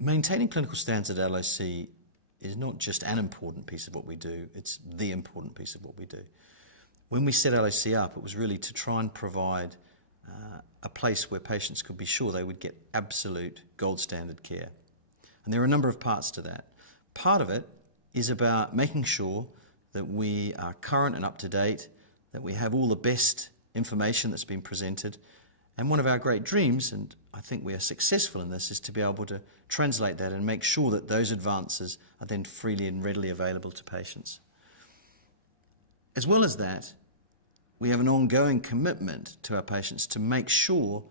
Maintaining clinical standards at LOC is not just an important piece of what we do, it's the important piece of what we do. When we set LOC up, it was really to try and provide a place where patients could be sure they would get absolute gold standard care. And there are a number of parts to that. Part of it is about making sure that we are current and up to date, that we have all the best information that's been presented. And one of our great dreams, and I think we are successful in this, is to be able to translate that and make sure that those advances are then freely and readily available to patients. As well as that, we have an ongoing commitment to our patients to make sure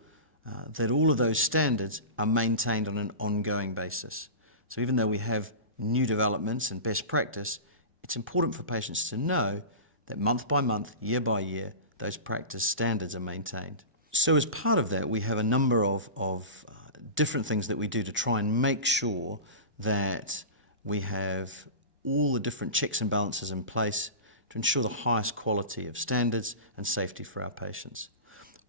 that all of those standards are maintained on an ongoing basis. So even though we have new developments and best practice, it's important for patients to know that month by month, year by year, those practice standards are maintained. So as part of that, we have a number of different things that we do to try and make sure that we have all the different checks and balances in place to ensure the highest quality of standards and safety for our patients.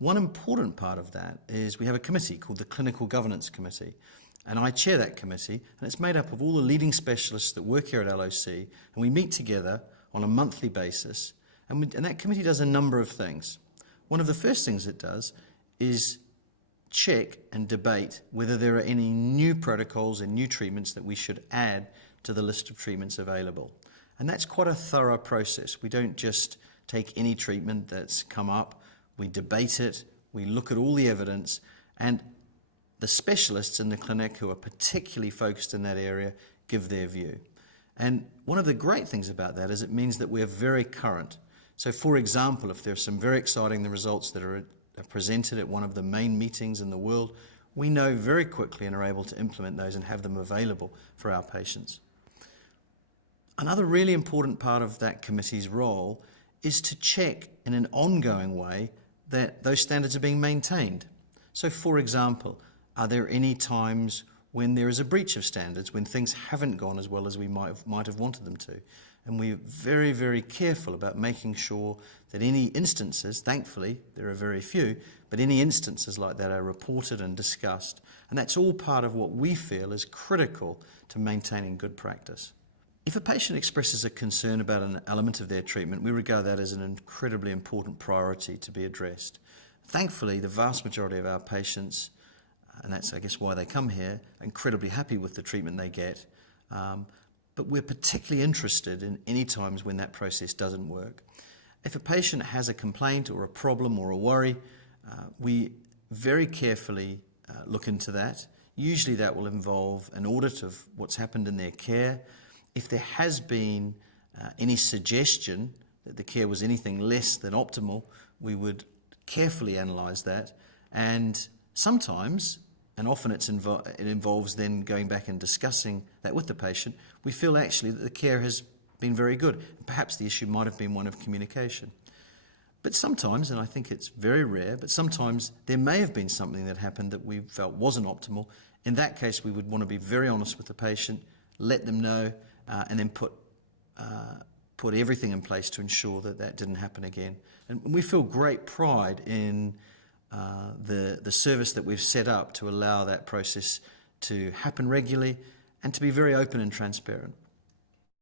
One important part of that is we have a committee called the Clinical Governance Committee, and I chair that committee, and it's made up of all the leading specialists that work here at LOC, and we meet together on a monthly basis, and that committee does a number of things. One of the first things it does is check and debate whether there are any new protocols and new treatments that we should add to the list of treatments available. And that's quite a thorough process. We don't just take any treatment that's come up, we debate it, we look at all the evidence, and the specialists in the clinic who are particularly focused in that area give their view. And one of the great things about that is it means that we're very current. So for example, if there's some very exciting results that are presented at one of the main meetings in the world, we know very quickly and are able to implement those and have them available for our patients. Another really important part of that committee's role is to check in an ongoing way that those standards are being maintained. So for example, are there any times when there is a breach of standards, when things haven't gone as well as we might have wanted them to? And we're very, very careful about making sure that any instances, thankfully there are very few, but any instances like that are reported and discussed. And that's all part of what we feel is critical to maintaining good practice. If a patient expresses a concern about an element of their treatment, we regard that as an incredibly important priority to be addressed. Thankfully, the vast majority of our patients, and that's I guess why they come here, are incredibly happy with the treatment they get. But we're particularly interested in any times when that process doesn't work. If a patient has a complaint or a problem or a worry, we very carefully look into that. Usually that will involve an audit of what's happened in their care. If there has been any suggestion that the care was anything less than optimal, we would carefully analyse that. And sometimes, and often it involves then going back and discussing that with the patient, we feel actually that the care has been very good. Perhaps the issue might have been one of communication. But sometimes, and I think it's very rare, but sometimes there may have been something that happened that we felt wasn't optimal. In that case, we would want to be very honest with the patient, let them know, and then put everything in place to ensure that that didn't happen again. And we feel great pride in the service that we've set up to allow that process to happen regularly and to be very open and transparent.